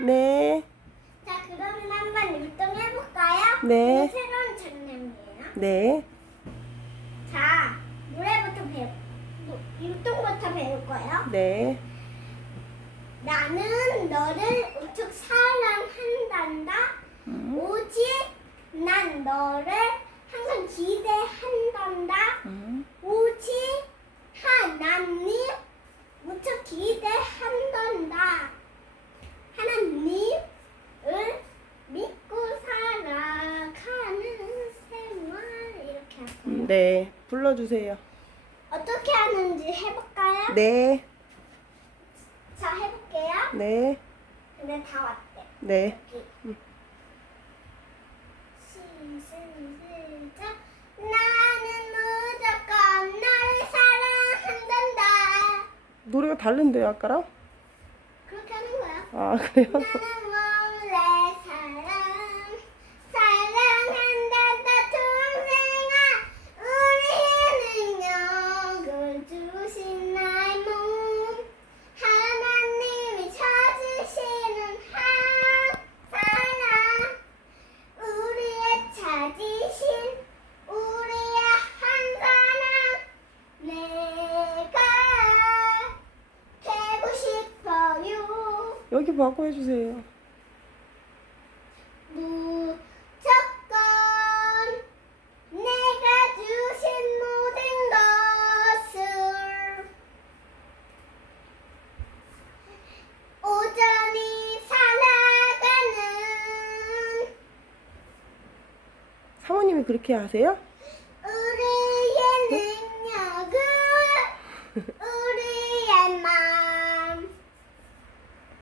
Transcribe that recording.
네. 자, 그러면 한번 율동해볼까요? 네. 새로운 장면이에요. 네. 자, 노래부터 배우, 노- 율동부터 배울 거예요. 네. 나는 너를 우뚝 사랑한단다. 음. 오직 난 너를 항상 기대한단다. 음. 오직 하나님 무척 기대한단다. 하나님을 믿고 살아가는 생활 이렇게 하세요. 음, 네. 불러주세요. 어떻게 하는지 해볼까요? 네. 자 해볼게요. 네. 근데 다 왔대. 네. 여기. 음. 시, 시, 시작. 나는 무조건 나를 사랑한단다. 노래가 다른데요, 아까랑? 그렇게 하는 거야. 아, 그래요? 나는 원래 사랑 사랑한단다 동생아 우리는 영을 주신 나의 몸 하나님이 찾으시는 한사랑 우리의 찾으신 우리의 한사랑 내가 되고 싶어요 여기 바꿔 해주세요. 무조건 내가 주신 모든 것을 오전히 살아가는 사모님이 그렇게 하세요?